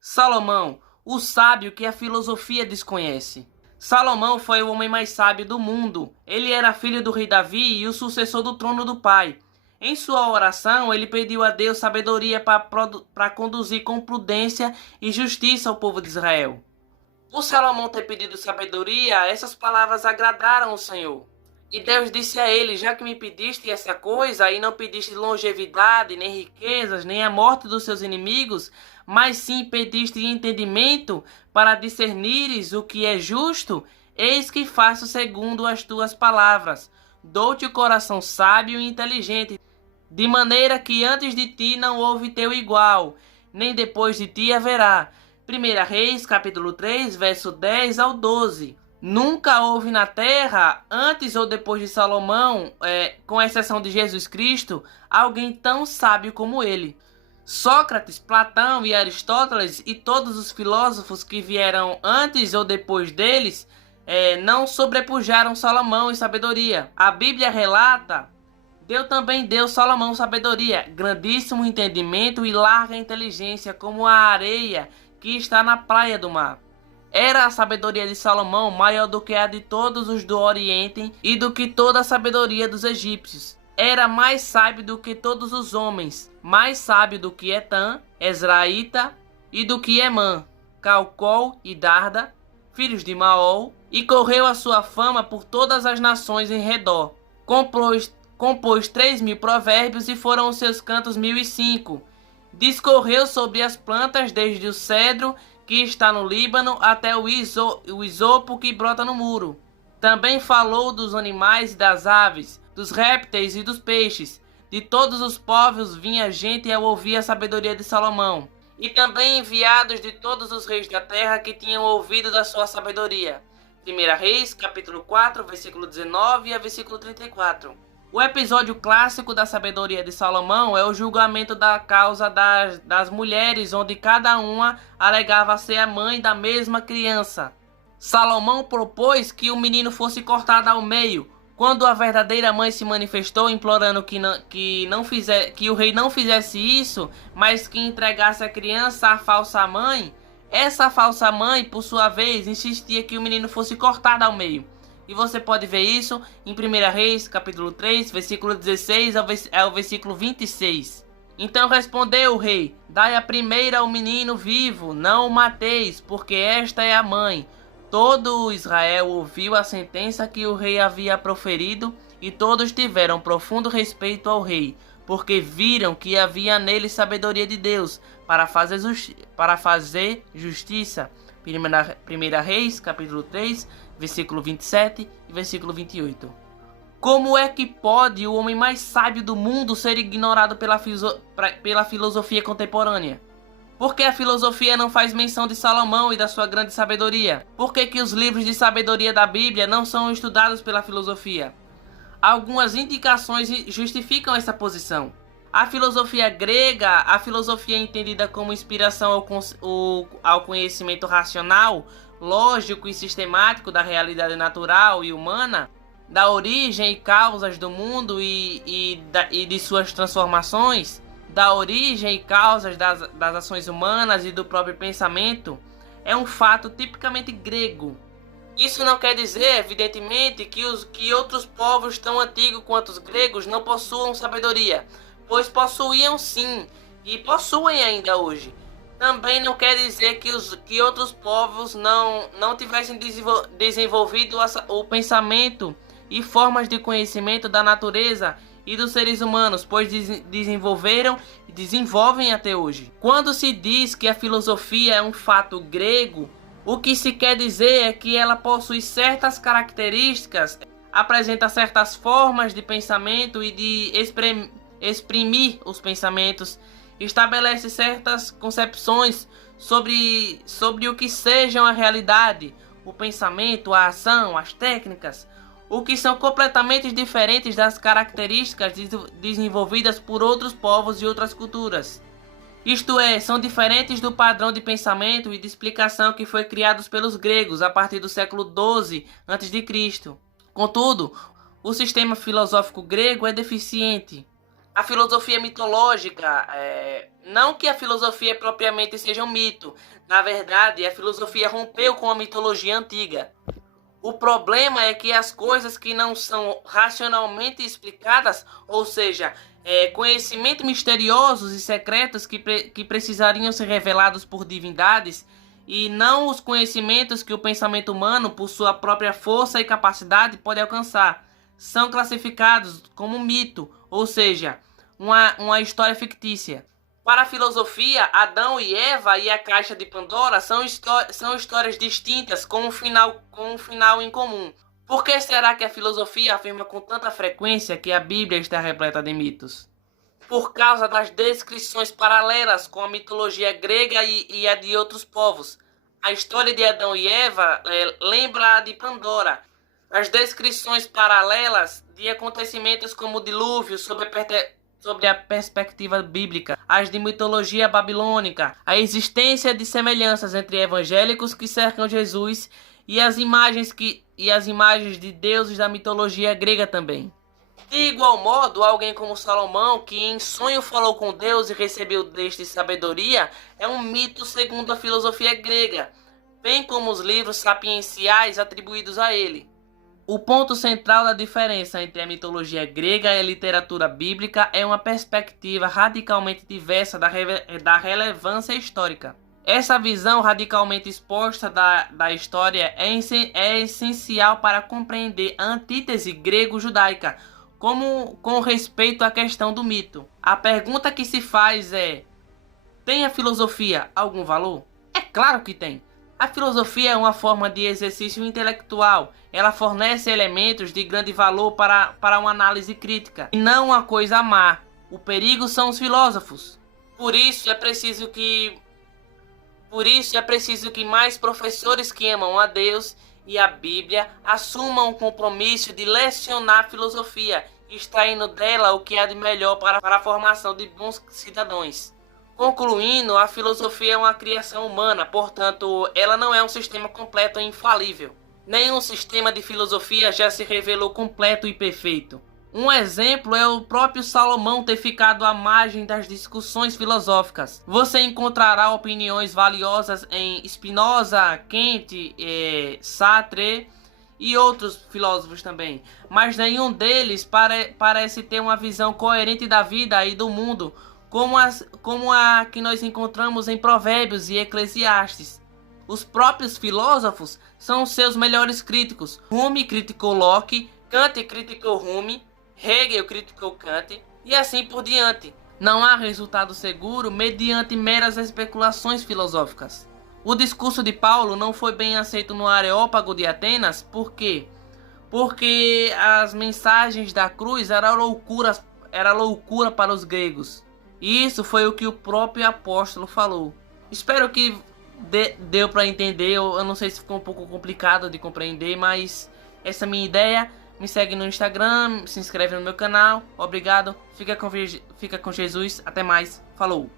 Salomão, o sábio que a filosofia desconhece. Salomão foi o homem mais sábio do mundo. Ele era filho do rei Davi e o sucessor do trono do pai. Em sua oração, ele pediu a Deus sabedoria para conduzir com prudência e justiça o povo de Israel. Por Salomão ter pedido sabedoria, essas palavras agradaram o Senhor. E Deus disse a ele: já que me pediste essa coisa, e não pediste longevidade, nem riquezas, nem a morte dos seus inimigos, mas sim pediste entendimento para discernires o que é justo, eis que faço segundo as tuas palavras. Dou-te o coração sábio e inteligente, de maneira que antes de ti não houve teu igual, nem depois de ti haverá. 1 Reis, capítulo 3, verso 10 ao 12. Nunca houve na terra, antes ou depois de Salomão, com exceção de Jesus Cristo, alguém tão sábio como ele. Sócrates, Platão e Aristóteles e todos os filósofos que vieram antes ou depois deles não sobrepujaram Salomão em sabedoria. A Bíblia relata: também deu Salomão sabedoria, grandíssimo entendimento e larga inteligência, como a areia que está na praia do mar. Era a sabedoria de Salomão maior do que a de todos os do Oriente e do que toda a sabedoria dos egípcios. Era mais sábio do que todos os homens, mais sábio do que Etã, Ezraíta, e do que Emã, Calcol e Darda, filhos de Maol, e correu a sua fama por todas as nações em redor. Compôs 3.000 provérbios e foram os seus cantos 1.005. Discorreu sobre as plantas desde o cedro que está no Líbano até o isopo que brota no muro. Também falou dos animais e das aves, dos répteis e dos peixes. De todos os povos vinha gente ao ouvir a sabedoria de Salomão. E também enviados de todos os reis da terra que tinham ouvido da sua sabedoria. 1 Reis, capítulo 4, versículo 19 a versículo 34. O episódio clássico da sabedoria de Salomão é o julgamento da causa das mulheres, onde cada uma alegava ser a mãe da mesma criança. Salomão propôs que o menino fosse cortado ao meio. Quando a verdadeira mãe se manifestou, implorando que o rei não fizesse isso, mas que entregasse a criança à falsa mãe, essa falsa mãe, por sua vez, insistia que o menino fosse cortado ao meio. E você pode ver isso em 1 Reis, capítulo 3, versículo 16 ao versículo 26. Então respondeu o rei: dai a primeira ao menino vivo, não o mateis, porque esta é a mãe. Todo Israel ouviu a sentença que o rei havia proferido, e todos tiveram profundo respeito ao rei, porque viram que havia nele sabedoria de Deus, para fazer justiça. 1 Reis, capítulo 3, versículo 27 e versículo 28. Como é que pode o homem mais sábio do mundo ser ignorado pela filosofia contemporânea? Por que a filosofia não faz menção de Salomão e da sua grande sabedoria? Por que os livros de sabedoria da Bíblia não são estudados pela filosofia? Algumas indicações justificam essa posição. A filosofia grega, a filosofia entendida como inspiração ao conhecimento racional, lógico e sistemático da realidade natural e humana, da origem e causas do mundo e de suas transformações, da origem e causas das ações humanas e do próprio pensamento, é um fato tipicamente grego. Isso não quer dizer, evidentemente, que outros povos tão antigos quanto os gregos não possuam sabedoria, pois possuíam sim, e possuem ainda hoje. Também não quer dizer que outros povos não tivessem desenvolvido o pensamento e formas de conhecimento da natureza e dos seres humanos, pois desenvolveram e desenvolvem até hoje. Quando se diz que a filosofia é um fato grego, o que se quer dizer é que ela possui certas características, apresenta certas formas de pensamento e de exprimir os pensamentos, estabelece certas concepções sobre o que sejam a realidade, o pensamento, a ação, as técnicas, o que são completamente diferentes das características desenvolvidas por outros povos e outras culturas. Isto é, são diferentes do padrão de pensamento e de explicação que foi criados pelos gregos a partir do século XII a.C. Contudo, o sistema filosófico grego é deficiente. A filosofia mitológica Não que a filosofia propriamente seja um mito. Na verdade, a filosofia rompeu com a mitologia antiga. O problema é que as coisas que não são racionalmente explicadas, ou seja, conhecimentos misteriosos e secretos que precisariam ser revelados por divindades, e não os conhecimentos que o pensamento humano, por sua própria força e capacidade, pode alcançar, são classificados como mito, ou seja, uma história fictícia. Para a filosofia, Adão e Eva e a Caixa de Pandora são histórias distintas com um final em comum. Por que será que a filosofia afirma com tanta frequência que a Bíblia está repleta de mitos? Por causa das descrições paralelas com a mitologia grega e a de outros povos. A história de Adão e Eva lembra a de Pandora. As descrições paralelas de acontecimentos como o dilúvio sobre a perspectiva bíblica, as de mitologia babilônica, a existência de semelhanças entre evangélicos que cercam Jesus e as imagens de deuses da mitologia grega também. De igual modo, alguém como Salomão, que em sonho falou com Deus e recebeu deste sabedoria, é um mito segundo a filosofia grega, bem como os livros sapienciais atribuídos a ele. O ponto central da diferença entre a mitologia grega e a literatura bíblica é uma perspectiva radicalmente diversa da relevância histórica. Essa visão radicalmente exposta da história é essencial para compreender a antítese grego-judaica, como com respeito à questão do mito. A pergunta que se faz é: tem a filosofia algum valor? É claro que tem. A filosofia é uma forma de exercício intelectual. Ela fornece elementos de grande valor para uma análise crítica, e não uma coisa má. O perigo são os filósofos. Por isso é preciso que mais professores que amam a Deus e a Bíblia assumam o compromisso de lecionar filosofia, extraindo dela o que há de melhor para a formação de bons cidadãos. Concluindo, a filosofia é uma criação humana, portanto, ela não é um sistema completo e infalível. Nenhum sistema de filosofia já se revelou completo e perfeito. Um exemplo é o próprio Salomão ter ficado à margem das discussões filosóficas. Você encontrará opiniões valiosas em Spinoza, Kant, Sartre e outros filósofos também, mas nenhum deles parece ter uma visão coerente da vida e do mundo, como a que nós encontramos em Provérbios e Eclesiastes. Os próprios filósofos são os seus melhores críticos. Hume criticou Locke, Kant criticou Hume, Hegel criticou Kant e assim por diante. Não há resultado seguro mediante meras especulações filosóficas. O discurso de Paulo não foi bem aceito no Areópago de Atenas, por quê? Porque as mensagens da cruz era loucura para os gregos. E isso foi o que o próprio apóstolo falou. Espero que deu para entender. Eu não sei se ficou um pouco complicado de compreender, mas essa é a minha ideia. Me segue no Instagram, se inscreve no meu canal. Obrigado, fica com Jesus, até mais, falou!